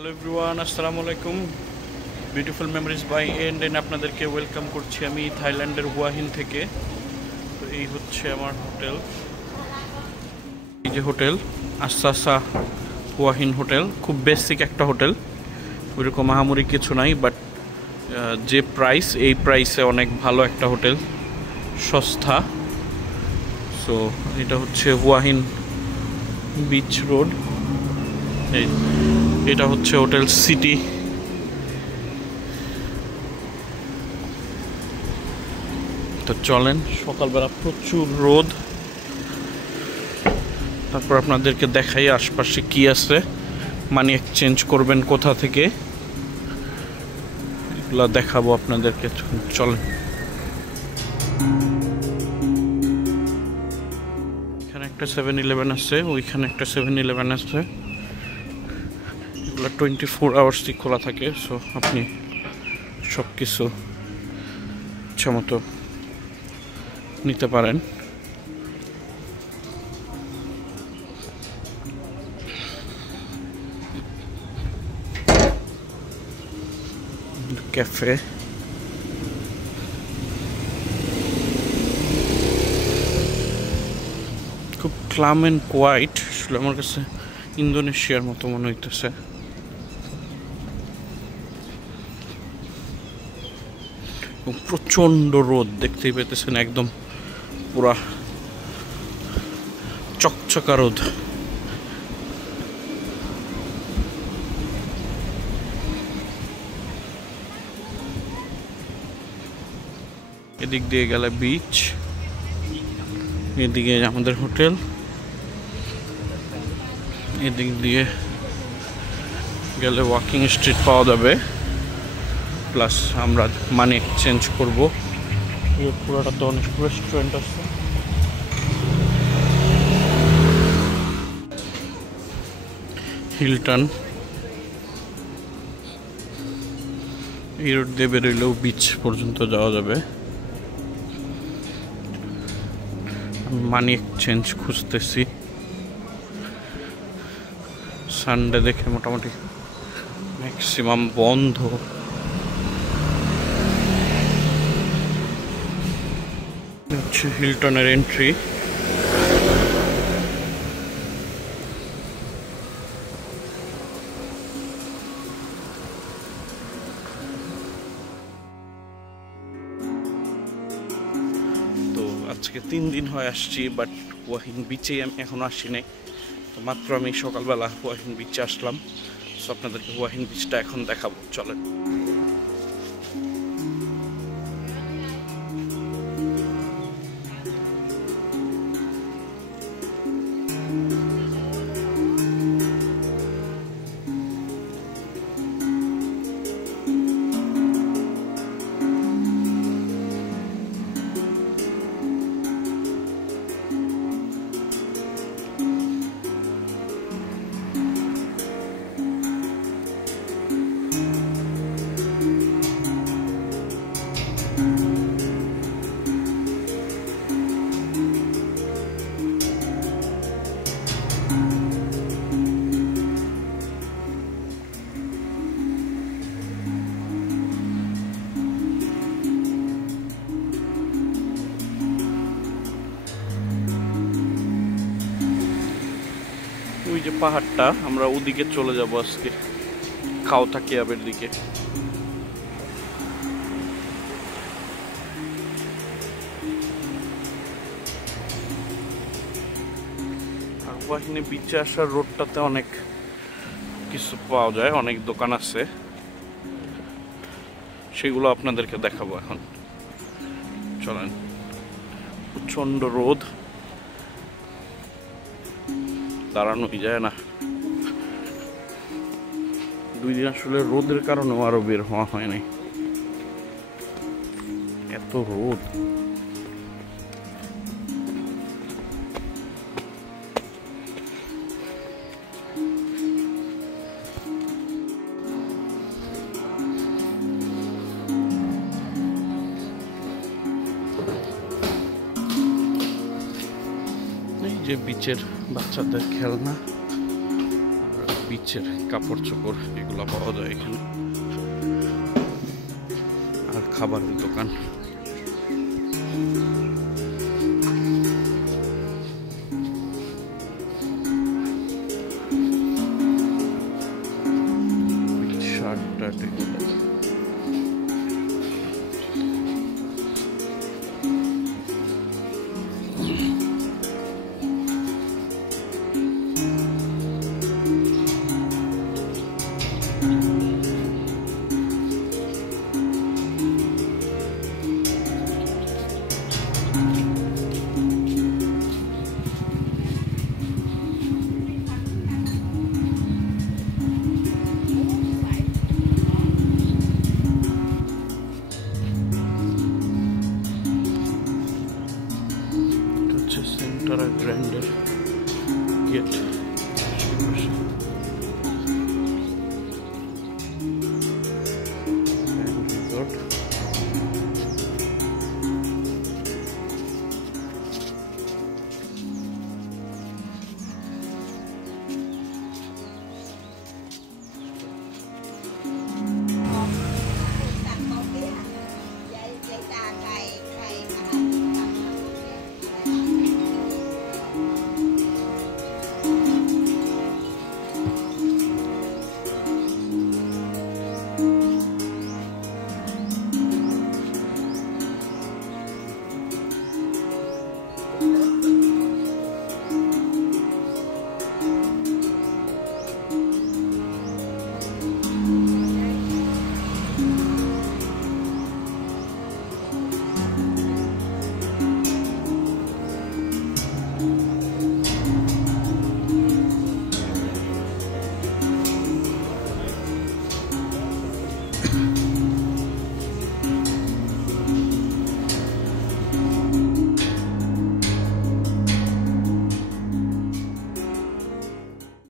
Hello everyone, আসসালামু আলাইকুম। Beautiful memories by and আপনাদেরকে ওয়েলকাম করছি আমি থাইল্যান্ডের হুয়াহিন থেকে। তো এই হচ্ছে আমার হোটেল, এই যে হোটেল আসাসা হুয়াহিন হোটেল। খুব বেসিক একটা হোটেল, ওইরকম আহামরি কিছু নাই, বাট যে প্রাইস, এই প্রাইসে অনেক ভালো একটা হোটেল, সস্তা। সো এটা হচ্ছে হুয়াহিন বিচ রোড, এটা হচ্ছে হোটেল সিটি। তো চলেন, সকালবেলা প্রচুর রোদ, তারপর আপনাদেরকে দেখাই আশপাশে কি আছে, মানি এক্সচেঞ্জ করবেন কোথা থেকে, এগুলো দেখাবো আপনাদেরকে। চলেন, এখানে একটা 7-Eleven আছে, ওইখানে একটা 7-Eleven আছে, এগুলো 24 আওয়ার্সই খোলা থাকে। সো আপনি সব কিছু ইচ্ছা মতো নিতে পারেন। ক্যাফে, খুব ক্লাম অ্যান্ড কোয়াইট, আসলে আমার কাছে ইন্দোনেশিয়ার মতো মনে হইতেছে। প্রচন্ড রোদ, দেখতেই পেতেছেন, একদম পুরা চকচকা রোদ। এদিক দিয়ে গেলে বিচ, এদিকে আমাদের হোটেল, এদিক দিয়ে গেলে ওয়াকিং স্ট্রিট পাওয়া যাবে, প্লাস আমরা মানি এক্সচেঞ্জ করবো। পুরোটাতে অনেক রেস্টুরেন্ট আছে। হিলটন, এই রোড দিয়ে বেরোলেও বিচ পর্যন্ত যাওয়া যাবে। আমি মানি এক্সচেঞ্জ খুঁজতেছি, সানডে দেখে মোটামুটি ম্যাক্সিমাম বন্ধ। হচ্ছে হিলটনের এন্ট্রি। তো আজকে 3 দিন হয় আসছি, বাট হুয়াহিন বিচে আমি এখনো আসি নাই। তো মাত্র আমি সকালবেলা হুয়াহিন বিচে আসলাম। সো আপনাদেরকে হুয়াহিন বিচটা এখন দেখাবো, চলেন। ওই যে পাহাড়টা, আমরা ওদিকে চলে যাব আজকে, খাওতা কেয়াবের দিকে। আর হুয়াহিনে বিচে আসার রোডটাতে অনেক কিছু পাওয়া যায়, অনেক দোকান আছে, সেগুলো আপনাদেরকে দেখাবো এখন। চলেন, প্রচন্ড রোদ, দাঁড়ানোই যায় না। 2 দিন আসলে রোদের কারণেও আরো বের হওয়া হয় নাই, এত রোদ। এই যে বিচের বাচ্চাদের খেলনা, বিচের কাপড় চোপড় এগুলো পাওয়া যায় এখানে, আর খাবারের দোকান। সেন্টারা গ্র্যান্ডের গেট।